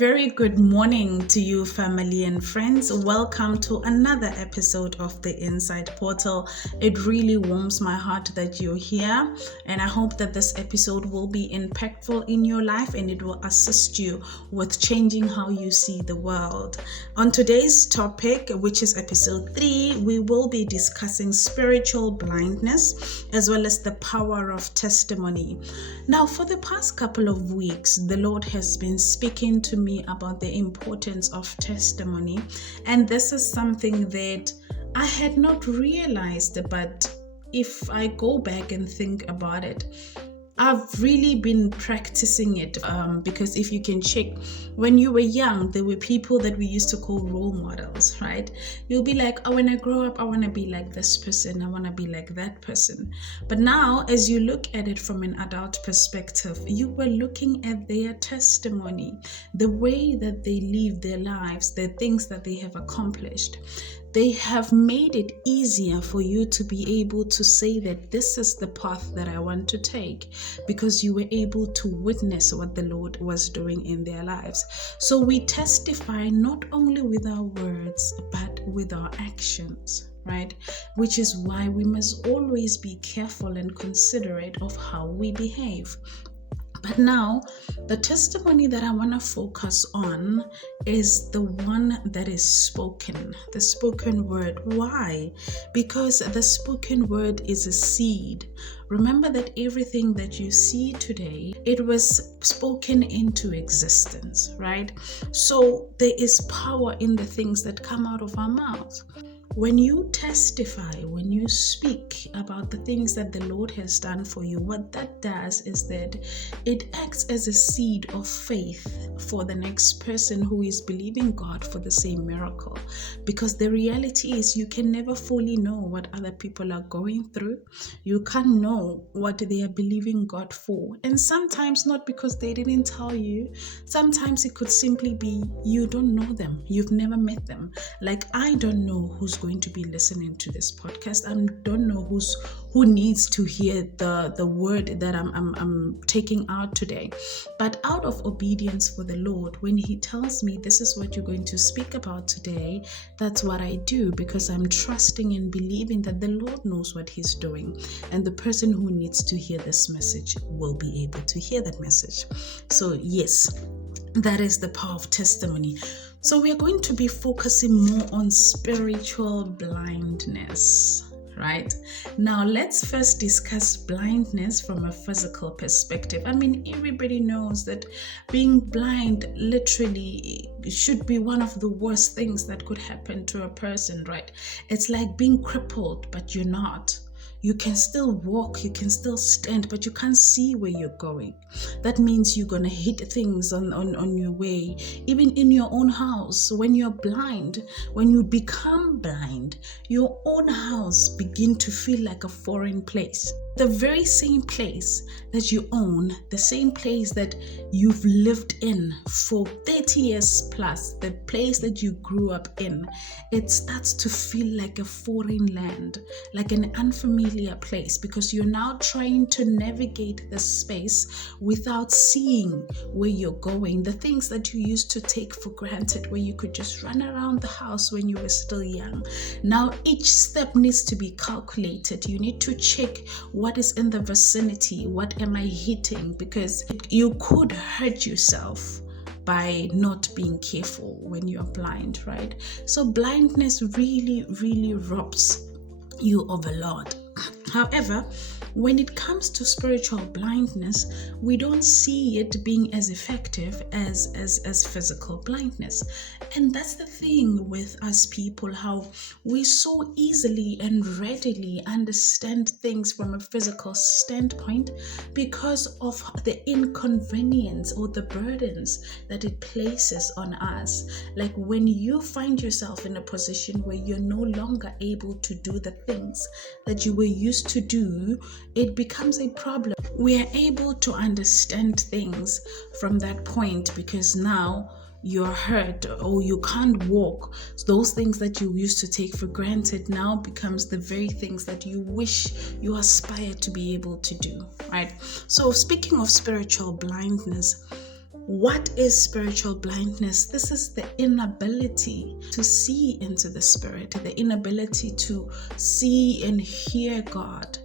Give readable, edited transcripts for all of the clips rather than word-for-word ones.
very good morning to you, family and friends. Welcome to another episode of the Inside Portal. It really warms my heart that you're here, and I hope that this episode will be impactful in your life and it will assist you with changing how you see the world. On today's topic, which is episode 3, we will be discussing spiritual blindness as well as the power of testimony. Now, for the past couple of weeks, the Lord has been speaking to me about the importance of testimony, and this is something that I had not realized, but if I go back and think about it, I've really been practicing it because if you can check, when you were young, there were people that we used to call role models, right? You'll be like, oh, when I grow up, I want to be like this person. I want to be like that person. But now, as you look at it from an adult perspective, you were looking at their testimony, the way that they live their lives, the things that they have accomplished. They have made it easier for you to be able to say that this is the path that I want to take because you were able to witness what the Lord was doing in their lives. So we testify not only with our words, but with our actions, right? Which is why we must always be careful and considerate of how we behave. But now, the testimony that I want to focus on is the one that is spoken, the spoken word. Why? Because the spoken word is a seed. Remember that everything that you see today, it was spoken into existence, right? So there is power in the things that come out of our mouths. When you testify, when you speak about the things that the Lord has done for you, what that does is that it acts as a seed of faith for the next person who is believing God for the same miracle. Because the reality is you can never fully know what other people are going through. You can't know what they are believing God for. And sometimes not because they didn't tell you. Sometimes it could simply be you don't know them. You've never met them. Like I don't know who's going to be listening to this podcast. I don't know who needs to hear the word that I'm taking out today. But out of obedience for the Lord, when He tells me this is what you're going to speak about today, that's what I do, because I'm trusting and believing that the Lord knows what He's doing, and the person who needs to hear this message will be able to hear that message. So yes, that is the power of testimony. So we are going to be focusing more on spiritual blindness, right? Now, let's first discuss blindness from a physical perspective. I mean, everybody knows that being blind literally should be one of the worst things that could happen to a person, right? It's like being crippled, but you're not. You can still walk, you can still stand, but you can't see where you're going. That means you're going to hit things on your way, even in your own house. When you're blind, when you become blind, your own house begin to feel like a foreign place. The very same place that you own, the same place that you've lived in for 30 years plus, the place that you grew up in, it starts to feel like a foreign land, like an unfamiliar place, because you're now trying to navigate the space without seeing where you're going. The things that you used to take for granted, where you could just run around the house when you were still young. Now each step needs to be calculated. You need to check what is in the vicinity, what am I hitting, because you could hurt yourself by not being careful when you're blind, right? So blindness really robs you of a lot. However, when it comes to spiritual blindness, we don't see it being as effective as physical blindness. And that's the thing with us people, how we so easily and readily understand things from a physical standpoint because of the inconvenience or the burdens that it places on us. Like when you find yourself in a position where you're no longer able to do the things that you were used to do, it becomes a problem. We are able to understand things from that point because now you're hurt or you can't walk. Those things that you used to take for granted now becomes the very things that you wish you aspire to be able to do, right? So speaking of spiritual blindness, What is spiritual blindness? This is the inability to see into the spirit, the inability to see and hear God,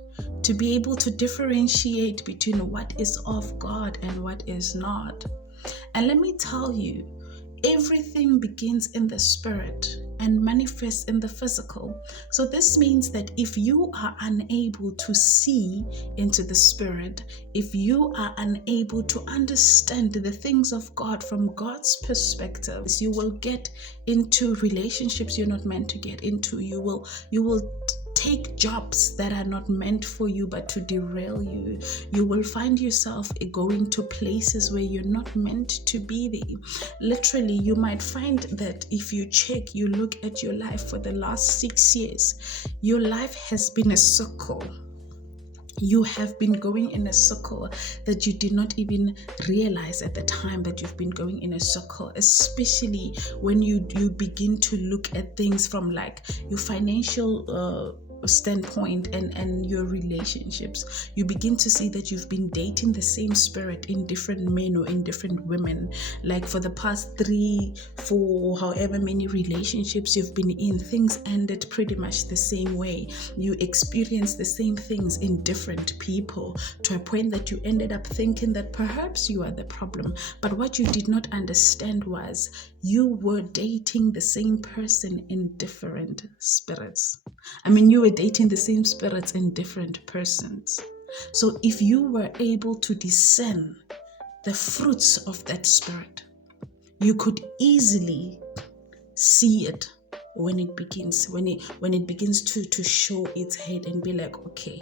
to be able to differentiate between what is of God and what is not. And let me tell you, everything begins in the spirit and manifests in the physical. So this means that if you are unable to see into the spirit, if you are unable to understand the things of God from God's perspective, you will get into relationships you're not meant to get into. You will take jobs that are not meant for you but to derail you. You will find yourself going to places where you're not meant to be there. Literally, you might find that if you look at your life for the last 6 years, your life has been a circle. You have been going in a circle that you did not even realize at the time that you've been going in a circle, especially when you begin to look at things from like your financial standpoint and your relationships. You begin to see that you've been dating the same spirit in different men or in different women. Like for the past 3, 4, however many relationships you've been in, things ended pretty much the same way. You experienced the same things in different people, to a point that you ended up thinking that perhaps you are the problem. But what you did not understand was you were dating the same person in different spirits. You were dating the same spirits in different persons. So if you were able to discern the fruits of that spirit, you could easily see it when it begins to show its head and be like, okay,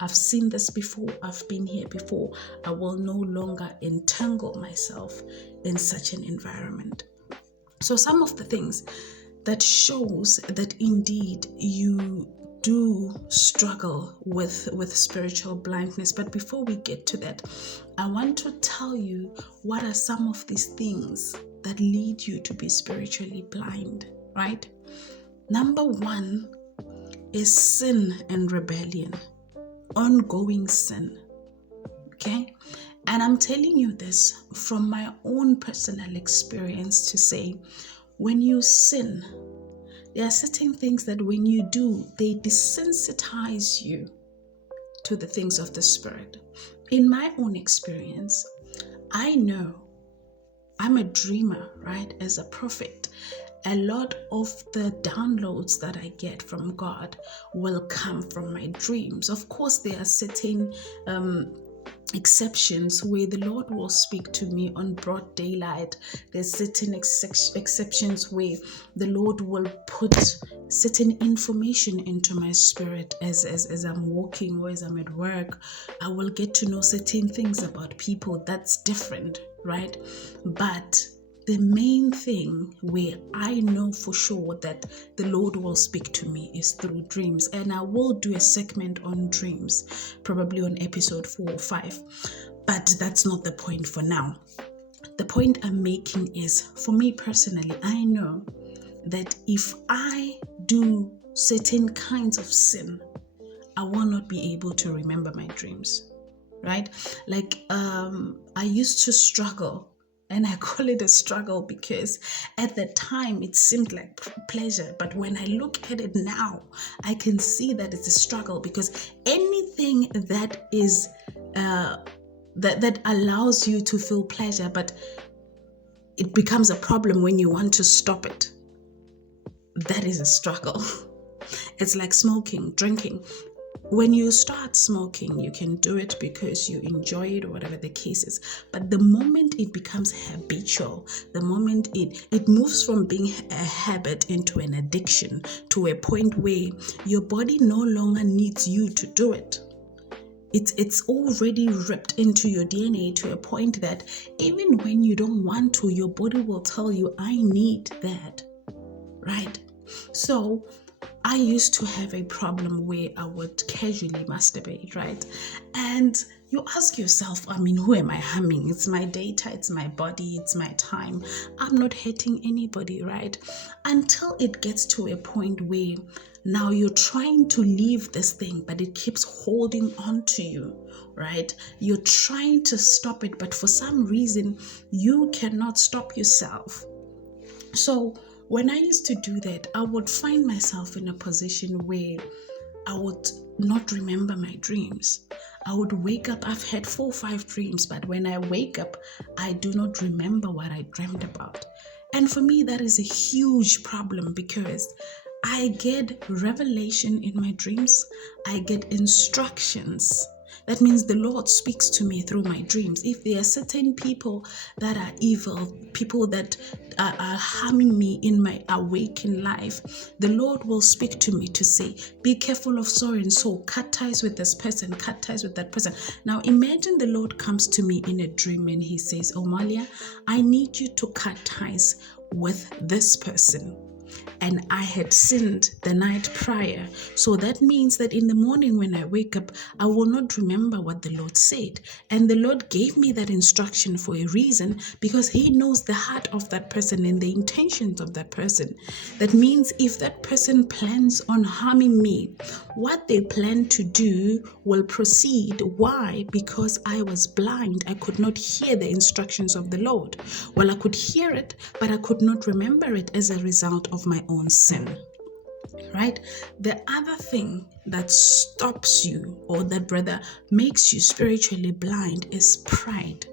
I've seen this before, I've been here before. I will no longer entangle myself in such an environment. So some of the things that shows that indeed you do struggle with spiritual blindness. But before we get to that, I want to tell you what are some of these things that lead you to be spiritually blind, right? Number 1 is sin and rebellion, ongoing sin, okay? And I'm telling you this from my own personal experience to say, when you sin, there are certain things that when you do, they desensitize you to the things of the spirit. In my own experience, I know I'm a dreamer, right? As a prophet, a lot of the downloads that I get from God will come from my dreams. Of course, there are certain exceptions where the Lord will speak to me on broad daylight. There's certain exceptions where the Lord will put certain information into my spirit as I'm walking or as I'm at work. I will get to know certain things about people. That's different, right? But the main thing where I know for sure that the Lord will speak to me is through dreams. And I will do a segment on dreams, probably on episode 4 or 5. But that's not the point for now. The point I'm making is, for me personally, I know that if I do certain kinds of sin, I will not be able to remember my dreams, right? Like I used to struggle. And I call it a struggle because at the time it seemed like pleasure. But when I look at it now, I can see that it's a struggle, because anything that is that allows you to feel pleasure, but it becomes a problem when you want to stop it, that is a struggle. It's like smoking, drinking. When you start smoking, you can do it because you enjoy it or whatever the case is. But the moment it becomes habitual, the moment it moves from being a habit into an addiction, to a point where your body no longer needs you to do it. It's already ripped into your DNA to a point that even when you don't want to, your body will tell you, I need that, right? So I used to have a problem where I would casually masturbate, right? And you ask yourself, who am I harming? It's my data, it's my body, it's my time. I'm not hurting anybody, right? Until it gets to a point where Now you're trying to leave this thing, but it keeps holding on to you, right? You're trying to stop it, but for some reason, you cannot stop yourself. So when I used to do that, I would find myself in a position where I would not remember my dreams. I would wake up, I've had 4 or 5 dreams, but when I wake up, I do not remember what I dreamt about. And for me, that is a huge problem because I get revelation in my dreams. I get instructions. That means the Lord speaks to me through my dreams. If there are certain people that are evil, people that are harming me in my awakened life, the Lord will speak to me to say, be careful of so and so, cut ties with this person, cut ties with that person. Now imagine the Lord comes to me in a dream and he says, Oumalea, I need you to cut ties with this person. And I had sinned the night prior. So that means that in the morning when I wake up, I will not remember what the Lord said. And the Lord gave me that instruction for a reason, because he knows the heart of that person and the intentions of that person. That means if that person plans on harming me, what they plan to do will proceed. Why? Because I was blind. I could not hear the instructions of the Lord. Well, I could hear it, but I could not remember it as a result of my own sin. Right? The other thing that stops you, or that brother makes you spiritually blind, is pride.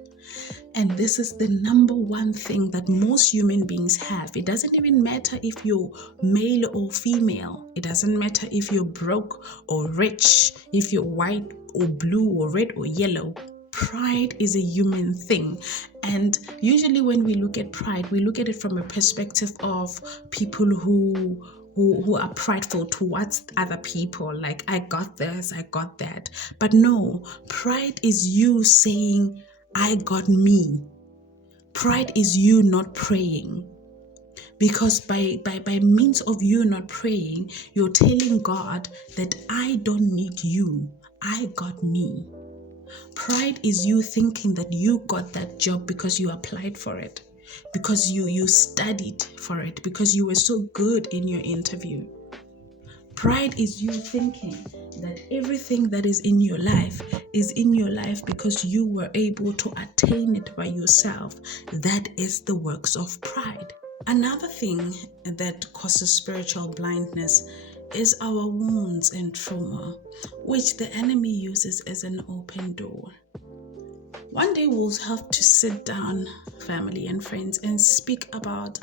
And this is the number one thing that most human beings have. It doesn't even matter if you're male or female. It doesn't matter if you're broke or rich, if you're white or blue or red or yellow. Pride is a human thing. And usually when we look at pride, we look at it from a perspective of people who are prideful towards other people, like, I got this, I got that. But no, pride is you saying, I got me. Pride is you not praying. Because by means of you not praying, you're telling God that I don't need you, I got me. Pride is you thinking that you got that job because you applied for it, because you studied for it, because you were so good in your interview. Pride is you thinking that everything that is in your life is in your life because you were able to attain it by yourself. That is the works of pride. Another thing that causes spiritual blindness is our wounds and trauma, which the enemy uses as an open door. One day we'll have to sit down, family and friends, and speak about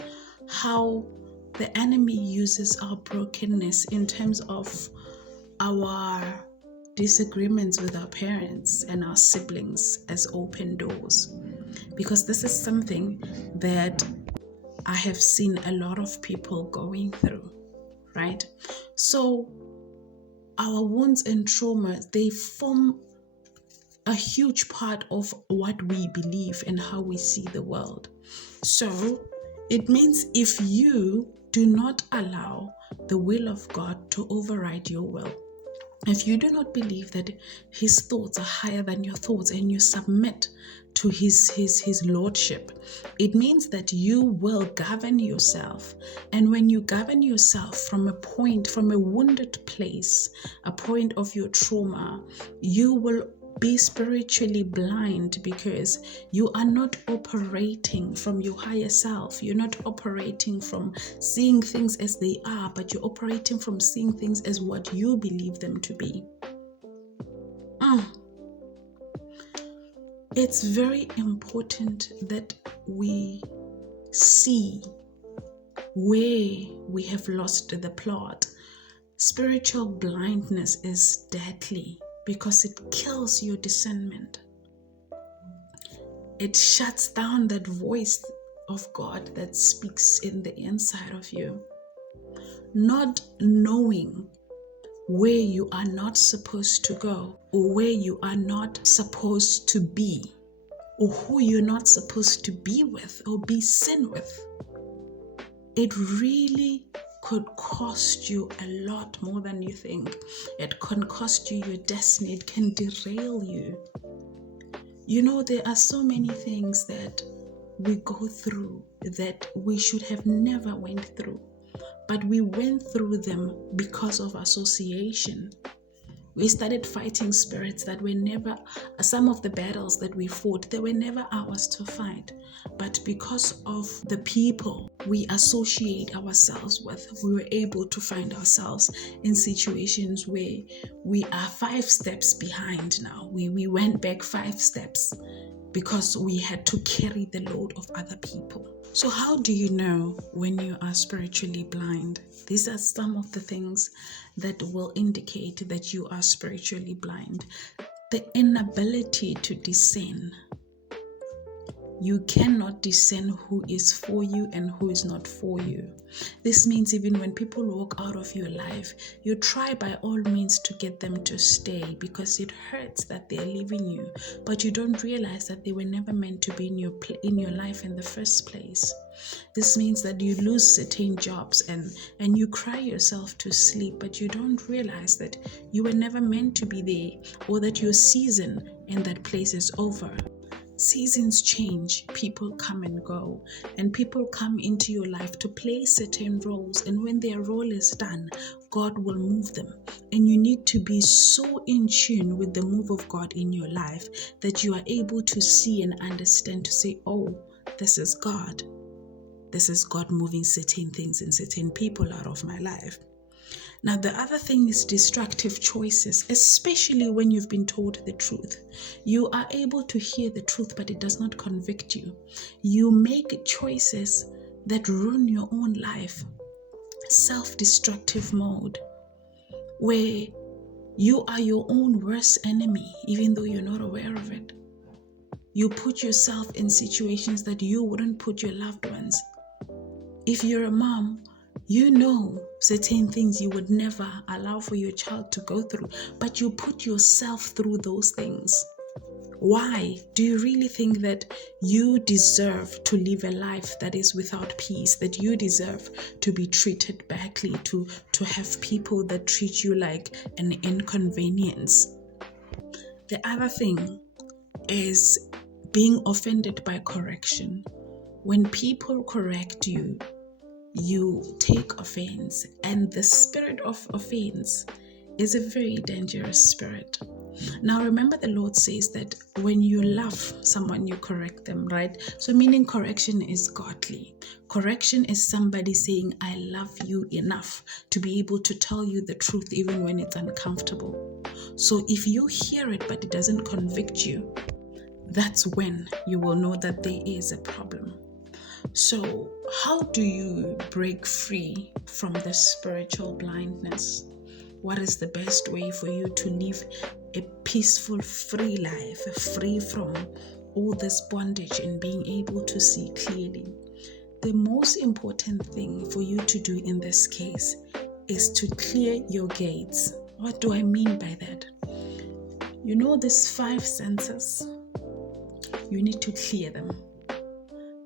how the enemy uses our brokenness in terms of our disagreements with our parents and our siblings as open doors. Because this is something that I have seen a lot of people going through, right? So our wounds and traumas, they form a huge part of what we believe and how we see the world. So it means if you do not allow the will of God to override your will, if you do not believe that his thoughts are higher than your thoughts and you submit to his lordship, it means that you will govern yourself. And when you govern yourself from a wounded place, a point of your trauma, you will be spiritually blind because you are not operating from your higher self. You're not operating from seeing things as they are, but you're operating from seeing things as what you believe them to be. It's very important that we see where we have lost the plot. Spiritual blindness is deadly because it kills your discernment. It shuts down that voice of God that speaks in the inside of you. Not knowing where you are not supposed to go, or where you are not supposed to be, or who you're not supposed to be with or be seen with. It really could cost you a lot more than you think. It can cost you your destiny. It can derail you. You know, there are so many things that we go through that we should have never went through. but we went through them because of association. We started fighting spirits that were never, some of the battles that we fought, they were never ours to fight. But because of the people we associate ourselves with, we were able to find ourselves in situations where we are 5 steps behind now. We went back 5 steps because we had to carry the load of other people. So how do you know when you are spiritually blind? These are some of the things that will indicate that you are spiritually blind. The inability to discern. You cannot discern who is for you and who is not for you. This means even when people walk out of your life, you try by all means to get them to stay because it hurts that they're leaving you, but you don't realize that they were never meant to be in your life in the first place. This means that you lose certain jobs and you cry yourself to sleep, but you don't realize that you were never meant to be there, or that your season in that place is over. Seasons change, people come and go, and people come into your life to play certain roles, and when their role is done, God will move them. And you need to be so in tune with the move of God in your life that you are able to see and understand, to say, oh, this is God. This is God moving certain things and certain people out of my life. Now, the other thing is destructive choices, especially when you've been told the truth. You are able to hear the truth, but it does not convict you. You make choices that ruin your own life. Self-destructive mode, where you are your own worst enemy, even though you're not aware of it. You put yourself in situations that you wouldn't put your loved ones. If you're a mom, you know certain things you would never allow for your child to go through, but you put yourself through those things. Why? Do you really think that you deserve to live a life that is without peace, that you deserve to be treated badly, to have people that treat you like an inconvenience? The other thing is being offended by correction. When people correct you, you take offense, and the spirit of offense is a very dangerous spirit. Now remember, the Lord says that when you love someone, you correct them, right? So meaning correction is godly. Correction is somebody saying, I love you enough to be able to tell you the truth even when it's uncomfortable. So if you hear it but it doesn't convict you, that's when you will know that there is a problem. So how do you break free from the spiritual blindness? What is the best way for you to live a peaceful, free life, free from all this bondage and being able to see clearly? The most important thing for you to do in this case is to clear your gates. What do I mean by that? You know these 5 senses? You need to clear them.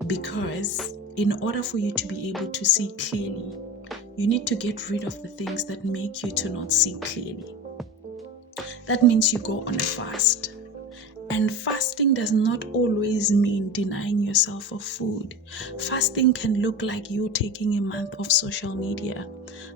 Because in order for you to be able to see clearly, you need to get rid of the things that make you to not see clearly. That means you go on a fast. And fasting does not always mean denying yourself of food. Fasting can look like you taking a month off social media.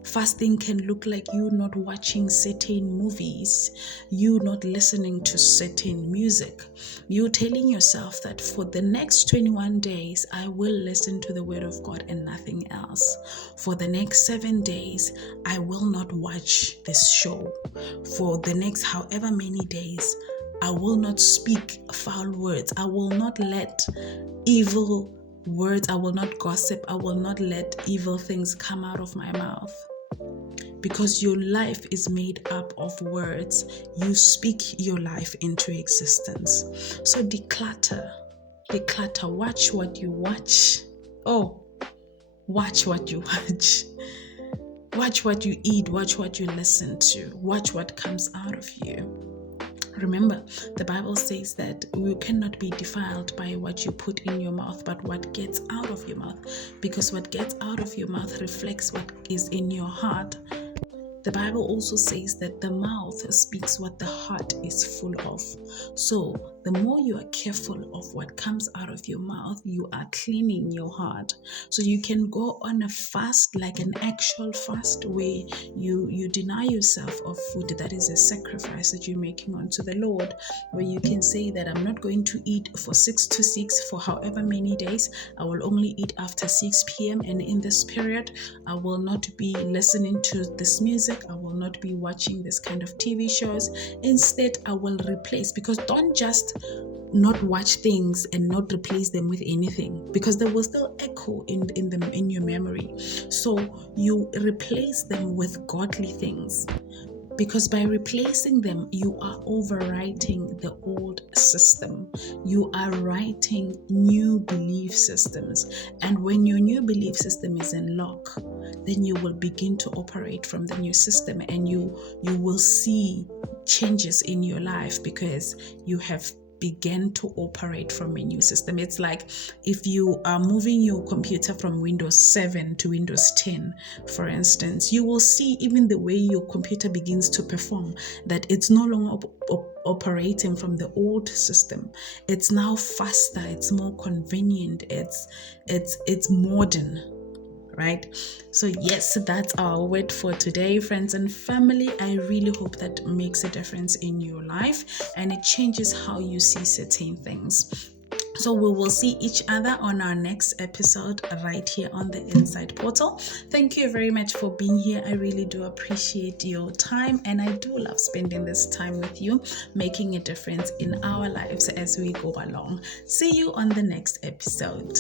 Fasting can look like you not watching certain movies, you not listening to certain music. You telling yourself that for the next 21 days, I will listen to the word of God and nothing else. For the next 7 days, I will not watch this show. For the next however many days, I will not speak foul words. I will not let evil words, I will not gossip. I will not let evil things come out of my mouth. Because your life is made up of words. You speak your life into existence. So declutter. Watch what you watch. Oh, watch what you watch. Watch what you eat. Watch what you listen to. Watch what comes out of you. Remember, the Bible says that you cannot be defiled by what you put in your mouth, but what gets out of your mouth. Because what gets out of your mouth reflects what is in your heart. The Bible also says that the mouth speaks what the heart is full of. So the more you are careful of what comes out of your mouth, you are cleaning your heart. So you can go on a fast, like an actual fast, where you deny yourself of food that is a sacrifice that you're making unto the Lord, where you can say that I'm not going to eat for 6 to 6 for however many days. I will only eat after 6 p.m. and in this period I will not be listening to this music. I will not be watching this kind of TV shows. Instead, I will replace, because don't just not watch things and not replace them with anything, because they will still echo in your memory. So you replace them with godly things, because by replacing them, you are overwriting the old system. You are writing new belief systems. And when your new belief system is in lock, then you will begin to operate from the new system, and you will see changes in your life because you have began to operate from a new system. It's like if you are moving your computer from Windows 7 to Windows 10, for instance, you will see even the way your computer begins to perform, that it's no longer operating from the old system. It's now faster, it's more convenient, it's modern. Right? So yes, that's our word for today, friends and family. I really hope that makes a difference in your life and it changes how you see certain things. So we will see each other on our next episode right here on the Inside Portal. Thank you very much for being here. I really do appreciate your time, and I do love spending this time with you, making a difference in our lives as we go along. See you on the next episode.